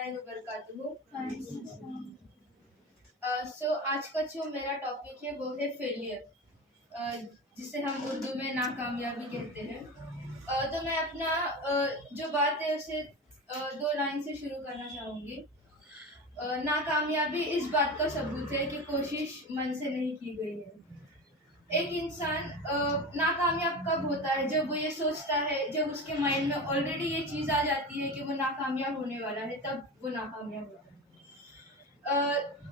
वरहमतुल्लाहि वबरकातुहू। सो आज का जो मेरा टॉपिक है वो है फेलियर, जिसे हम उर्दू में नाकामयाबी कहते हैं। तो मैं अपना जो बात है उसे दो लाइन से शुरू करना चाहूँगी। नाकामयाबी इस बात का सबूत है कि कोशिश मन से नहीं की गई है। एक इंसान नाकामयाब कब होता है? जब वो ये सोचता है, जब उसके माइंड में ऑलरेडी ये चीज़ आ जाती है कि वो नाकामयाब होने वाला है, तब वो नाकामयाब होता है।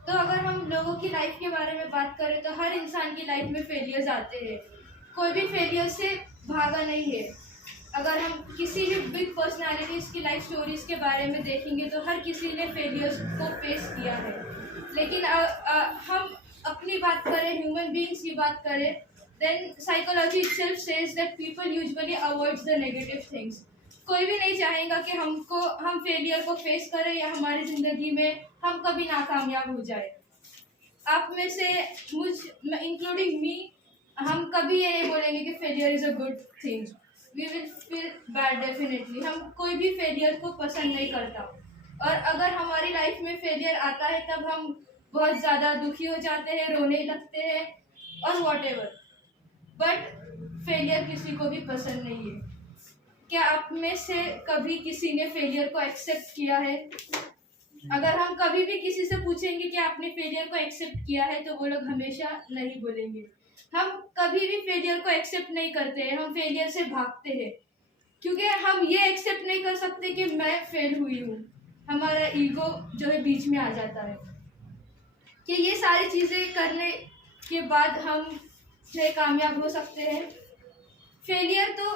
तो अगर हम लोगों की लाइफ के बारे में बात करें तो हर इंसान की लाइफ में फेलियर्स आते हैं। कोई भी फेलियर से भागा नहीं है। अगर हम किसी भी बिग पर्सनालिटीज़ की लाइफ स्टोरीज के बारे में देखेंगे तो हर किसी ने फेलियर्स को फेस किया है। लेकिन हम अपनी बात करें, ह्यूमन बीइंग्स की बात करें, then psychology itself says that people usually avoids the negative things. कोई भी नहीं चाहेगा कि हम फेलियर को फेस करें या हमारी ज़िंदगी में हम कभी नाकामयाब हो जाए। आप में से इंक्लूडिंग मी, हम कभी ये नहीं बोलेंगे कि failure is a good thing. We will feel bad definitely. हम कोई भी फेलियर को पसंद नहीं करता, और अगर हमारी लाइफ में फेलियर आता है तब हम बहुत ज़्यादा दुखी हो जाते हैं, रोने लगते हैं और वॉटेवर। बट फेलियर किसी को भी पसंद नहीं है। क्या आप में से कभी किसी ने फेलियर को एक्सेप्ट किया है? अगर हम कभी भी किसी से पूछेंगे कि आपने फेलियर को एक्सेप्ट किया है, तो वो लोग हमेशा नहीं बोलेंगे। हम कभी भी फेलियर को एक्सेप्ट नहीं करते हैं, हम फेलियर से भागते हैं, क्योंकि हम ये एक्सेप्ट नहीं कर सकते कि मैं फेल हुई हूँ। हमारा ईगो जो है बीच में आ जाता है कि ये सारी चीज़ें करने के बाद हम जो है कामयाब हो सकते हैं। फेलियर तो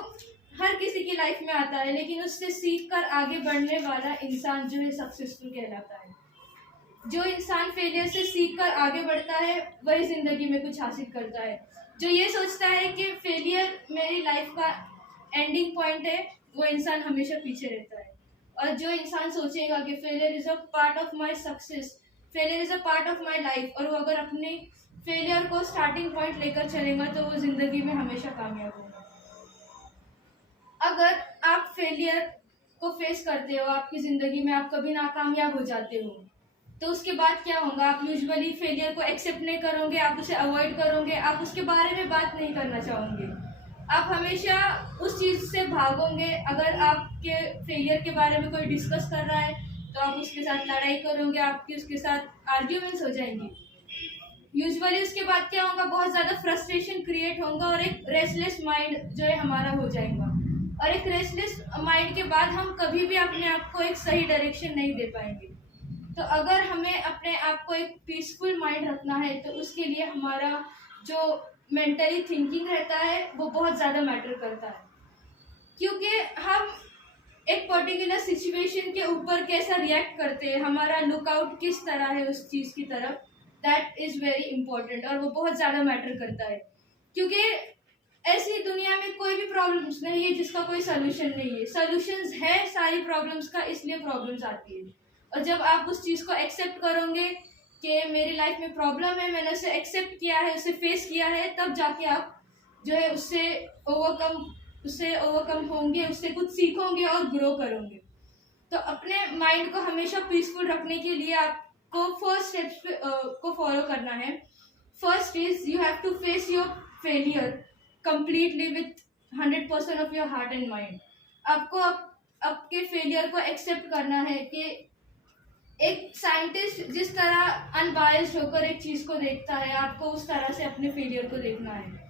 हर किसी की लाइफ में आता है, लेकिन उससे सीख कर आगे बढ़ने वाला इंसान जो है सक्सेसफुल कहलाता है। जो इंसान फेलियर से सीख कर आगे बढ़ता है वही ज़िंदगी में कुछ हासिल करता है। जो ये सोचता है कि फेलियर मेरी लाइफ का एंडिंग पॉइंट है, वो इंसान हमेशा पीछे रहता है। और जो इंसान सोचेगा कि failure is a part of my success, failure is a part of my life, और वो अगर अपने फेलियर को स्टार्टिंग पॉइंट लेकर चलेगा तो वो ज़िंदगी में हमेशा कामयाब होगा। अगर आप फेलियर को फेस करते हो, आपकी ज़िंदगी में आप कभी नाकामयाब हो जाते हो, तो उसके बाद क्या होगा? आप यूजुअली फेलियर को एक्सेप्ट नहीं करोगे, आप उसे अवॉइड करोगे, आप उसके बारे में बात नहीं करना चाहोगे, आप हमेशा उस चीज़ से भागोगे। अगर आपके फेलियर के बारे में कोई डिस्कस कर रहा है तो आप उसके साथ लड़ाई करोगे, आपकी उसके साथ आर्ग्यूमेंट्स हो जाएंगी। यूजुअली उसके बाद क्या होगा? बहुत ज़्यादा फ्रस्ट्रेशन क्रिएट होगा और एक रेस्टलेस माइंड जो है हमारा हो जाएगा। और एक रेस्टलेस माइंड के बाद हम कभी भी अपने आप को एक सही डायरेक्शन नहीं दे पाएंगे। तो अगर हमें अपने आप को एक पीसफुल माइंड रखना है तो उसके लिए हमारा जो मेंटली थिंकिंग रहता है वो बहुत ज़्यादा मैटर करता है, क्योंकि हम एक पर्टिकुलर सिचुएशन के ऊपर कैसा रिएक्ट करते हैं, हमारा लुकआउट किस तरह है उस चीज़ की तरफ, दैट इज़ वेरी इंपॉर्टेंट, और वो बहुत ज़्यादा मैटर करता है। क्योंकि ऐसी दुनिया में कोई भी प्रॉब्लम्स नहीं है जिसका कोई सोल्यूशन नहीं है। सोल्यूशंस है सारी प्रॉब्लम्स का, इसलिए प्रॉब्लम्स आती है। और जब आप उस चीज़ को एक्सेप्ट करोगे कि मेरी लाइफ में प्रॉब्लम है, मैंने उसे एक्सेप्ट किया है, उसे फेस किया है, तब जाके आप जो है उससे ओवरकम होंगे, उससे कुछ सीखोगे और ग्रो करोगे। तो अपने माइंड को हमेशा पीसफुल रखने के लिए आपको फर्स्ट स्टेप्स को फॉलो करना है। First is you have to face your failure completely with 100% of your heart and mind. आपको आपके फेलियर को एक्सेप्ट करना है कि एक साइंटिस्ट जिस तरह अनबायस्ड होकर एक चीज़ को देखता है, आपको उस तरह से अपने फेलियर को देखना है,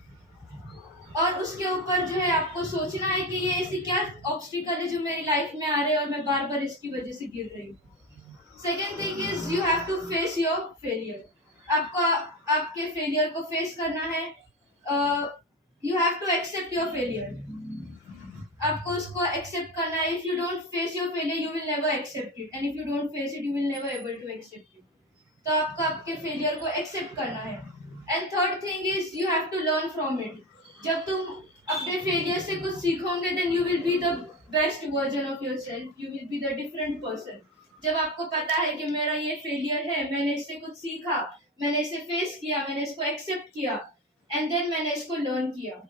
और उसके ऊपर जो है आपको सोचना है कि ये ऐसी क्या ऑब्स्टिकल है जो मेरी लाइफ में आ रहे हैं और मैं बार बार इसकी वजह से गिर रही हूँ। Second thing is you have to face your failure. आपको आपके फेलियर को फेस करना है। You have to accept your failure. आपको उसको एक्सेप्ट करना है। If you don't face your failure you will never accept it, and if you don't face it you will never able to accept it. तो आपको आपके failure को accept करना है। And third thing is you have to learn from it. जब तुम अपने failure से कुछ सीखोगे then you will be the best version of yourself, you will be the different person. जब आपको पता है कि मेरा ये फेलियर है, मैंने इससे कुछ सीखा, मैंने इसे फेस किया, मैंने इसको एक्सेप्ट किया, एंड देन मैंने इसको लर्न किया।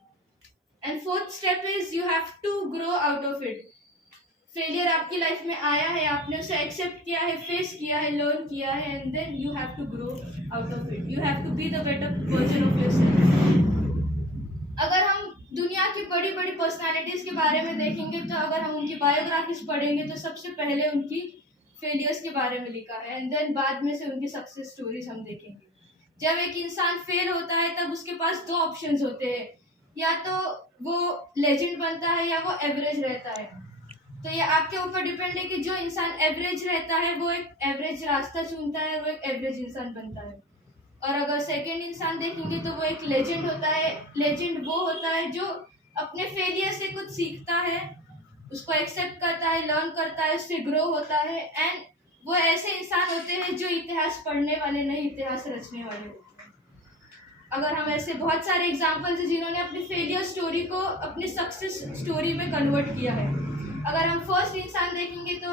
And fourth step is you have to grow out of it. Failure आपकी लाइफ में आया है, आपने उसे एक्सेप्ट किया है, फेस किया है, लर्न किया है, and then you have to grow out of it. You have to be the better version of yourself. अगर हम दुनिया की बड़ी बड़ी पर्सनालिटीज़ के बारे में देखेंगे, तो अगर हम उनकी बायोग्राफीज पढ़ेंगे तो सबसे पहले उनकी फेलियर्स के बारे में लिखा है, एंड देन बाद में से उनकी सक्सेस स्टोरीज हम देखेंगे. जब एक इंसान फेल होता है तब उसके पास दो ऑप्शंस होते हैं, या तो वो लेजेंड बनता है या वो एवरेज रहता है. तो ये आपके ऊपर डिपेंड है कि जो इंसान एवरेज रहता है वो एक एवरेज रास्ता चुनता है, वो एक एवरेज इंसान बनता है. और अगर सेकंड इंसान देखेंगे तो वो एक लेजेंड होता है. लेजेंड वो होता है जो अपने फेलियर से कुछ सीखता है, उसको एक्सेप्ट करता है, लर्न करता है, उससे ग्रो होता है. एंड वो ऐसे इंसान होते हैं जो इतिहास पढ़ने वाले नहीं, इतिहास रचने वाले होते हैं. अगर हम ऐसे बहुत सारे एग्जाम्पल्स हैं जिन्होंने अपनी फेलियर स्टोरी को अपनी सक्सेस स्टोरी में कन्वर्ट किया है. अगर हम फर्स्ट इंसान देखेंगे तो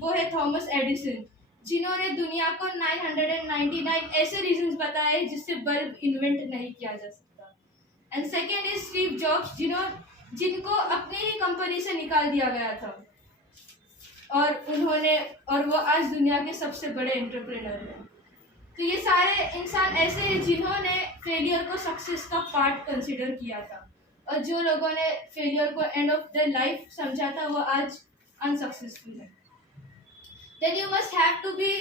वो है थॉमस एडिसन, जिन्होंने दुनिया को 999 ऐसे रीजंस बताए जिससे बल्ब इन्वेंट नहीं किया जा सकता. And second is Steve jobs, जिनको अपनी ही कंपनी से निकाल दिया गया था, और वो आज दुनिया के सबसे बड़े एंटरप्रेन्योर हैं. तो ये सारे इंसान ऐसे हैं जिन्होंने फेलियर को सक्सेस का पार्ट कंसिडर किया था, और जो लोगों ने फेलियर को एंड ऑफ द लाइफ समझा था वो आज अनसक्सेसफुल है. Then you must have to be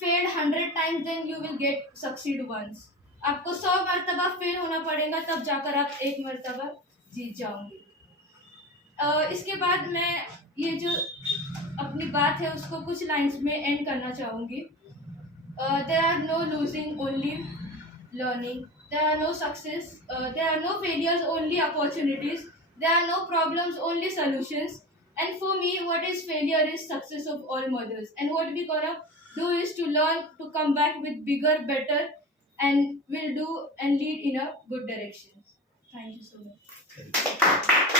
failed 100 times, then you will get succeed once. आपको 100 मरतबा फेल होना पड़ेगा, तब जाकर आप एक मरतबा जीत जाओगे. इसके बाद मैं ये जो अपनी बात है उसको कुछ लाइंस में एंड करना चाहूँगी. There are no losing, only learning. There are no success. There are no failures, only opportunities. There are no problems, only solutions. And for me, what is failure is success of all mothers. And what we gonna do is to learn to come back with bigger, better, and will do and lead in a good direction. Thank you so much.